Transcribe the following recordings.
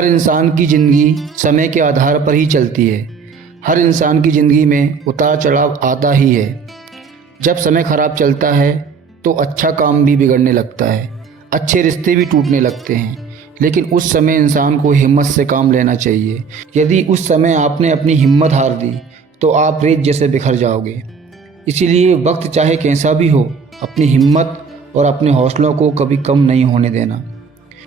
हर इंसान की ज़िंदगी समय के आधार पर ही चलती है। हर इंसान की ज़िंदगी में उतार चढ़ाव आता ही है। जब समय ख़राब चलता है तो अच्छा काम भी बिगड़ने लगता है, अच्छे रिश्ते भी टूटने लगते हैं। लेकिन उस समय इंसान को हिम्मत से काम लेना चाहिए। यदि उस समय आपने अपनी हिम्मत हार दी तो आप रेत जैसे बिखर जाओगे। इसीलिए वक्त चाहे कैसा भी हो, अपनी हिम्मत और अपने हौसलों को कभी कम नहीं होने देना,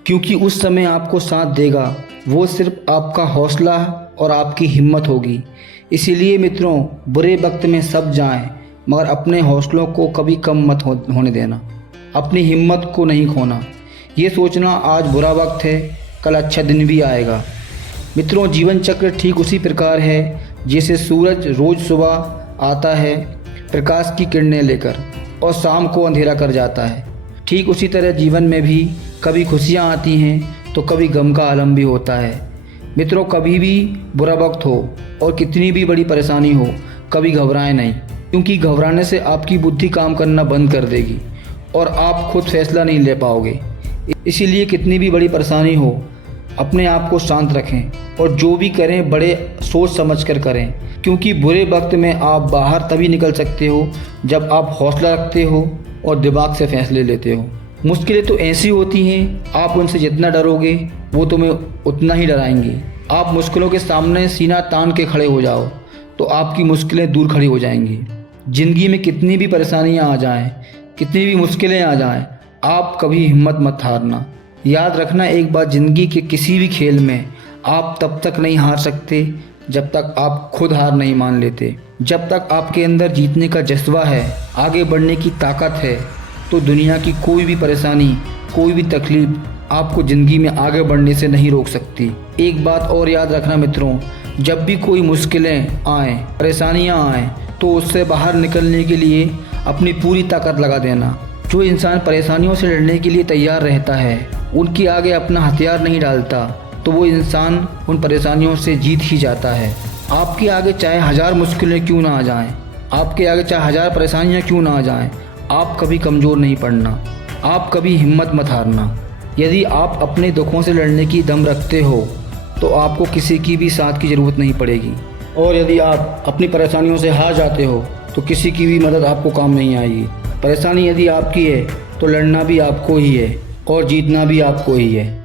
क्योंकि उस समय आपको साथ देगा वो सिर्फ आपका हौसला और आपकी हिम्मत होगी। इसीलिए मित्रों, बुरे वक्त में सब जाएं, मगर अपने हौसलों को कभी कम मत होने देना, अपनी हिम्मत को नहीं खोना। ये सोचना आज बुरा वक्त है, कल अच्छा दिन भी आएगा। मित्रों, जीवन चक्र ठीक उसी प्रकार है जैसे सूरज रोज़ सुबह आता है प्रकाश की किरणें लेकर और शाम को अंधेरा कर जाता है। ठीक उसी तरह जीवन में भी कभी खुशियाँ आती हैं तो कभी गम का आलम भी होता है। मित्रों, कभी भी बुरा वक्त हो और कितनी भी बड़ी परेशानी हो, कभी घबराएं नहीं, क्योंकि घबराने से आपकी बुद्धि काम करना बंद कर देगी और आप खुद फैसला नहीं ले पाओगे। इसीलिए कितनी भी बड़ी परेशानी हो, अपने आप को शांत रखें और जो भी करें बड़े सोच समझ कर करें, क्योंकि बुरे वक्त में आप बाहर तभी निकल सकते हो जब आप हौसला रखते हो और दिमाग से फैसले लेते हो। मुश्किलें तो ऐसी होती हैं, आप उनसे जितना डरोगे वो तुम्हें उतना ही डराएंगी। आप मुश्किलों के सामने सीना तान के खड़े हो जाओ तो आपकी मुश्किलें दूर खड़ी हो जाएंगी। ज़िंदगी में कितनी भी परेशानियां आ जाएं, कितनी भी मुश्किलें आ जाएं, आप कभी हिम्मत मत हारना। याद रखना एक बात, ज़िंदगी के किसी भी खेल में आप तब तक नहीं हार सकते जब तक आप खुद हार नहीं मान लेते। जब तक आपके अंदर जीतने का जज्बा है, आगे बढ़ने की ताकत है, तो दुनिया की कोई भी परेशानी, कोई भी तकलीफ आपको ज़िंदगी में आगे बढ़ने से नहीं रोक सकती। एक बात और याद रखना मित्रों, जब भी कोई मुश्किलें आएँ, परेशानियाँ आएँ, तो उससे बाहर निकलने के लिए अपनी पूरी ताकत लगा देना। जो इंसान परेशानियों से लड़ने के लिए तैयार रहता है, उनके आगे अपना हथियार नहीं डालता, तो वो इंसान उन परेशानियों से जीत ही जाता है। आपके आगे चाहे 1000 मुश्किलें क्यों ना आ जाएं, आपके आगे चाहे 1000 परेशानियां क्यों ना आ जाएं, आप कभी कमज़ोर नहीं पड़ना, आप कभी हिम्मत मत हारना। यदि आप अपने दुखों से लड़ने की दम रखते हो तो आपको किसी की भी साथ की ज़रूरत नहीं पड़ेगी, और यदि आप अपनी परेशानियों से हार जाते हो तो किसी की भी मदद आपको काम नहीं आएगी। परेशानी यदि आपकी है तो लड़ना भी आपको ही है और जीतना भी आपको ही है।